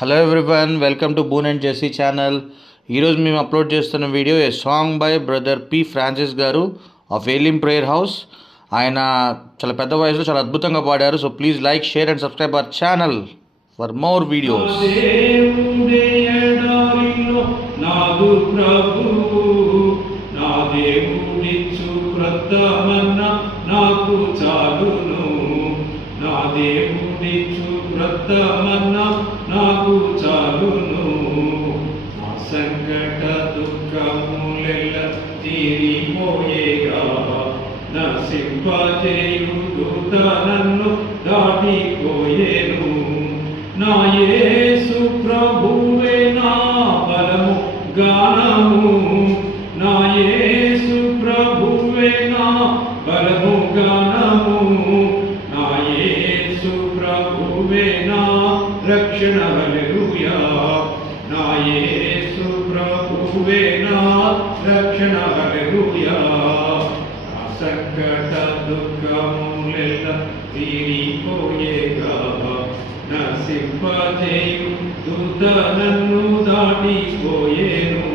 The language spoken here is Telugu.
Hello everyone, welcome to Boon and Jessie channel. ఈరోజు మేము అప్లోడ్ చేస్తున్న video a song by brother P Francis గారు ఆఫ్ ఏలిం ప్రేయర్ హౌస్. ఆయన చాలా పెద్ద వయసులో చాలా అద్భుతంగా పాడారు. So please like, share and subscribe our channel for more videos. నాకు చాలును. ఆ సంకట దుఃఖములెల్ల తీరిపోయేగా, నశింపజేయు దూత నన్ను దాటిపోయేను. నా యేసు ప్రభువే నా బలము గానము, నా యేసు ప్రభువే నా బలము గానము, నా యేసు ప్రభువే నా రక్షణ. హల్లెలూయా. నా యేసు ప్రభువే నా రక్షణ. హల్లెలూయా. సంకట దుఃఖములెల్ల తీరిపోయేగా, నశింపజేయు దూత నన్ను దాటిపోయేను.